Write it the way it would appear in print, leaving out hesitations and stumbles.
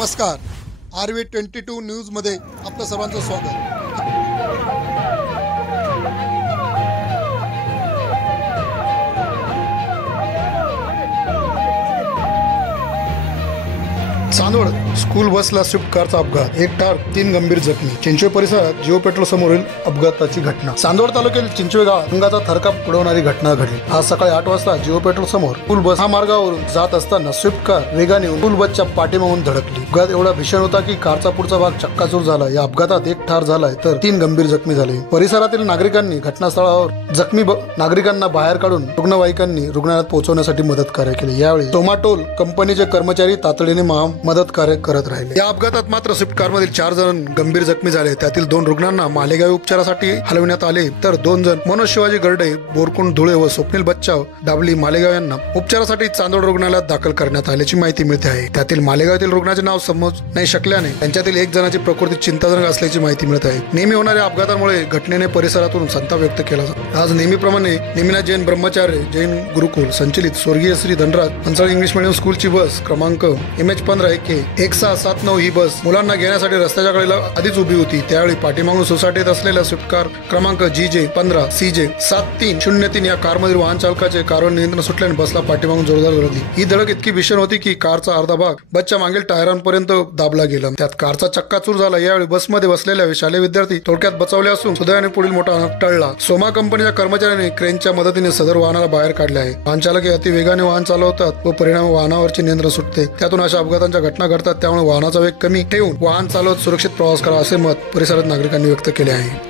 नमस्कार, RV22 न्यूजमध्ये आपलं सर्वांचं स्वागत। चांदोड स्कूल बसला स्विफ्ट कारचा अपघात, एक ठार 3 गंभीर जखमी। चिंचवे परिसरात जिओ पेट्रोल समोरील अपघाताची घटना। चांदोड तालुक्यातील चिंचवे गावात अंगाचा थरकाप उडवणारी घटना घडली। आज सकाळी 8 वाजता जिओ पेट्रोल समोर स्कूल बस हा मार्गावरून जात असताना स्विफ्ट कार वेगाने स्कूल बसच्या पाठीमागून धडकली। अपघात एवढा भीषण होता की कारचा पुढचा भाग चक्काचूर झाला। या अपघातात एक ठार झालाय तर 3 गंभीर जखमी झाले। परिसरातील नागरिकांनी घटनास्थळावर जखमी नागरिकांना बाहेर काढून रुग्णवाहिकांनी रुग्णालयात पोहोचवण्यासाठी मदत कार्य केले। यावेळी सोमाटोल कंपनीचे कर्मचारी तातडीने मदत कार्य करत राहिले। या अपघातात मात्र स्विफ्ट कारमधील 4 जण गंभीर जखमी झाले। त्यातील 2 रुग्णांना मालेगाव उपचारासाठी हलविण्यात आले तर 2 जण मनोज शिवाजी गर्डे बोरकुंड धुळे व स्वप्नील बच्चाव डाबली मालेगाव यांना उपचारासाठी चांदोड रुग्णालयात दाखल करण्यात आल्याची माहिती मिळते आहे। त्यातील मालेगावातील रुग्णाचे नाव समजू नाही शकल्याने त्यांच्यातील एक जणाची प्रकृती चिंताजनक असल्याची माहिती मिळत आहे। नेहमी होणाऱ्या अपघातामुळे घटनेने परिसरातून संताप व्यक्त केला जातो। आज नेहमीप्रमाणे नेमिनाथ जैन ब्रह्मचार्य जैन गुरुकुल संचलित स्वर्गीय श्री धनराज पंचाळ इंग्लिश मीडियम स्कूलची बस क्रमांक MH15 1679 ही बस मुलांना घेण्यासाठी रस्त्याच्या कडेला आधीच उभी होती। त्यावेळी पाठीमागून सोसायटीत असलेल्या स्विफ्ट कार क्रमांक GJ15 CJ 7303 या कारमधील वाहन चालकाचे कारवर नियंत्रण सुटल्याने बसला पाठीमागून जोरदार धडकली। ही धडक इतकी भीषण होती की कारचा अर्धा भाग बसच्या मागील टायरांपर्यंत दाबला गेला। त्यात कारचा चक्काचूर झाला। यावेळी बसमध्ये बसलेल्या शालेय विद्यार्थी थोडक्यात बचावले असून सुदैवाने पुढील मोठा अपघात टळला। सोमा कंपनीच्या कर्मचाऱ्यांनी क्रेनच्या मदतीने सदर वाहनाला बाहेर काढले आहे। वाहन चालक अति वेगाने वाहन चालवतात व परिणाम वाहनावरचे नियंत्रण सुटते। त्यातून अशा अपघातांच्या घटना घडतात। त्यामुळे वाहनाचा वेग कमी ठेवून वाहन चालवत सुरक्षित प्रवास करा असे मत परिसरात नागरिकांनी व्यक्त केले आहे।